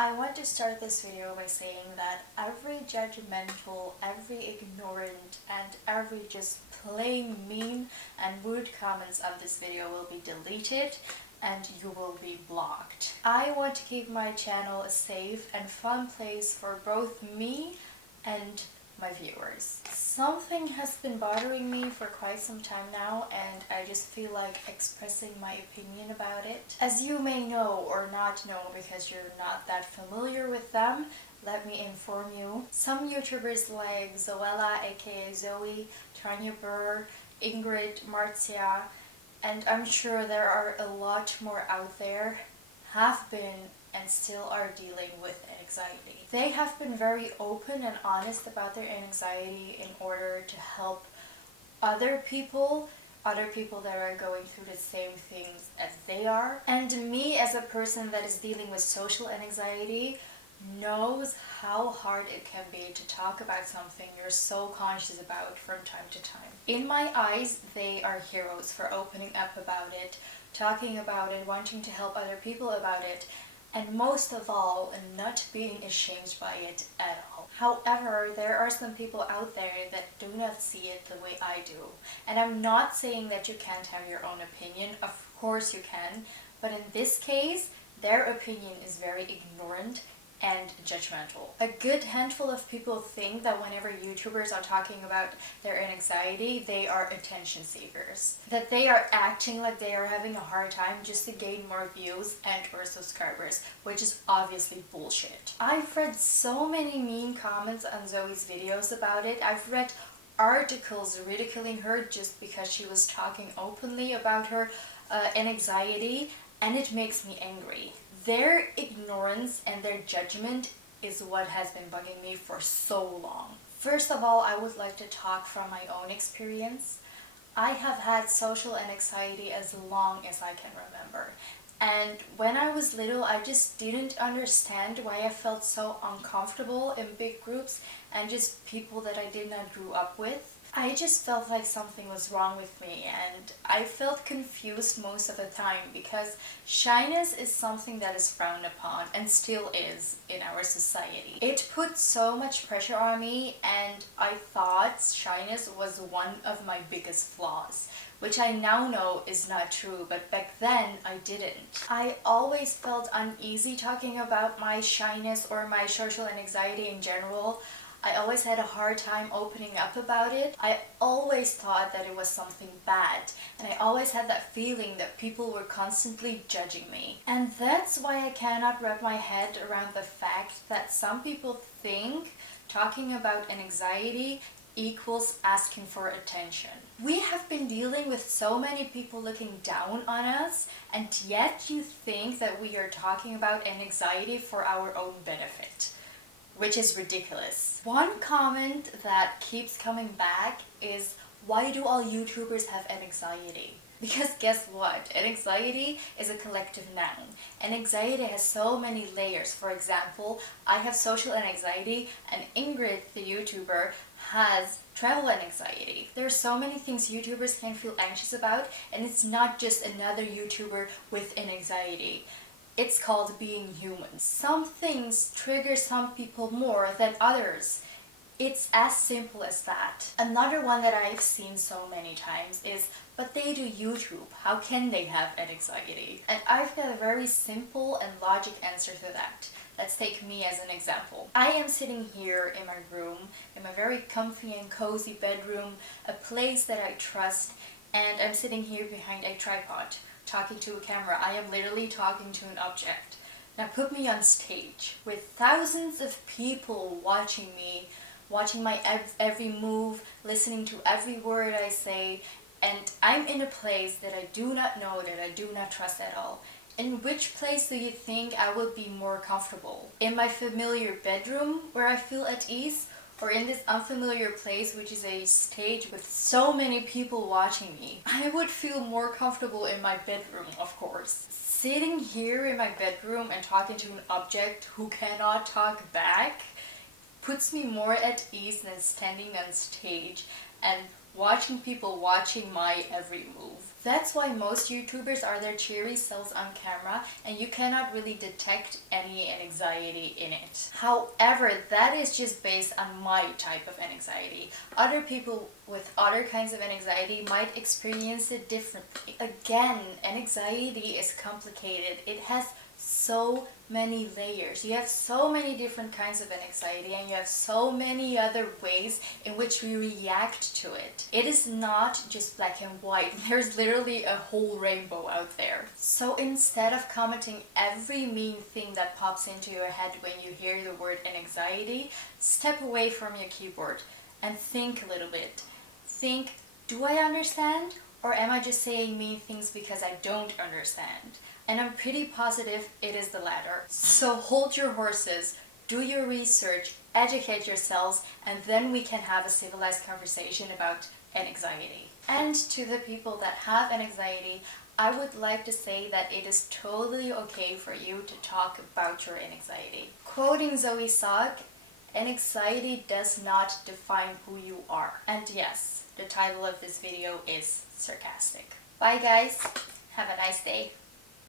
I want to start this video by saying that every judgmental, every ignorant, and every just plain mean and rude comments of this video will be deleted and you will be blocked. I want to keep my channel a safe and fun place for both me and my viewers. Something has been bothering me for quite some time now, and I just feel like expressing my opinion about it. As you may know or not know because you're not that familiar with them, let me inform you. Some YouTubers like Zoella aka Zoe, Tanya Burr, Ingrid, Marcia, and I'm sure there are a lot more out there, have been and still are dealing with anxiety. They have been very open and honest about their anxiety in order to help other people that are going through the same things as they are. And me, as a person that is dealing with social anxiety, knows how hard it can be to talk about something you're so conscious about from time to time. In my eyes, they are heroes for opening up about it, talking about it, wanting to help other people about it, and most of all, not being ashamed by it at all. However, there are some people out there that do not see it the way I do. And I'm not saying that you can't have your own opinion, of course you can, but in this case, their opinion is very ignorant and judgmental. A good handful of people think that whenever YouTubers are talking about their anxiety, they are attention seekers. That they are acting like they are having a hard time just to gain more views and or subscribers, which is obviously bullshit. I've read so many mean comments on Zoe's videos about it. I've read articles ridiculing her just because she was talking openly about her anxiety, and it makes me angry. Their ignorance and their judgment is what has been bugging me for so long. First of all, I would like to talk from my own experience. I have had social anxiety as long as I can remember. And when I was little, I just didn't understand why I felt so uncomfortable in big groups and just people that I did not grow up with. I just felt like something was wrong with me, and I felt confused most of the time because shyness is something that is frowned upon and still is in our society. It put so much pressure on me, and I thought shyness was one of my biggest flaws, which I now know is not true, but back then I didn't. I always felt uneasy talking about my shyness or my social anxiety in general. I always had a hard time opening up about it. I always thought that it was something bad, and I always had that feeling that people were constantly judging me. And that's why I cannot wrap my head around the fact that some people think talking about anxiety equals asking for attention. We have been dealing with so many people looking down on us, and yet you think that we are talking about anxiety for our own benefit, which is ridiculous. One comment that keeps coming back is, why do all YouTubers have anxiety? Because guess what? Anxiety is a collective noun. And anxiety has so many layers. For example, I have social anxiety, and Ingrid, the YouTuber, has travel anxiety. There are so many things YouTubers can feel anxious about, and it's not just another YouTuber with an anxiety. It's called being human. Some things trigger some people more than others. It's as simple as that. Another one that I've seen so many times is, but they do YouTube, how can they have anxiety? And I've got a very simple and logic answer to that. Let's take me as an example. I am sitting here in my room, in my very comfy and cozy bedroom, a place that I trust, and I'm sitting here behind a tripod, talking to a camera. I am literally talking to an object. Now put me on stage with thousands of people watching me, watching my every move, listening to every word I say, and I'm in a place that I do not know, that I do not trust at all. In which place do you think I would be more comfortable? In my familiar bedroom where I feel at ease, or in this unfamiliar place which is a stage with so many people watching me? I would feel more comfortable in my bedroom, of course. Sitting here in my bedroom and talking to an object who cannot talk back puts me more at ease than standing on stage and watching people watching my every move. That's why most YouTubers are their cheery selves on camera and you cannot really detect any anxiety in it. However, that is just based on my type of anxiety. Other people with other kinds of anxiety might experience it differently. Again, anxiety is complicated. It has so many layers. You have so many different kinds of anxiety and you have so many other ways in which we react to it. It is not just black and white. There's literally a whole rainbow out there. So instead of commenting every mean thing that pops into your head when you hear the word anxiety, step away from your keyboard and think a little bit. Think, do I understand? Or am I just saying mean things because I don't understand? And I'm pretty positive it is the latter. So hold your horses, do your research, educate yourselves, and then we can have a civilized conversation about anxiety. And to the people that have anxiety, I would like to say that it is totally okay for you to talk about your anxiety. Quoting Zoe Salk, anxiety does not define who you are. And yes, the title of this video is sarcastic. Bye guys, have a nice day.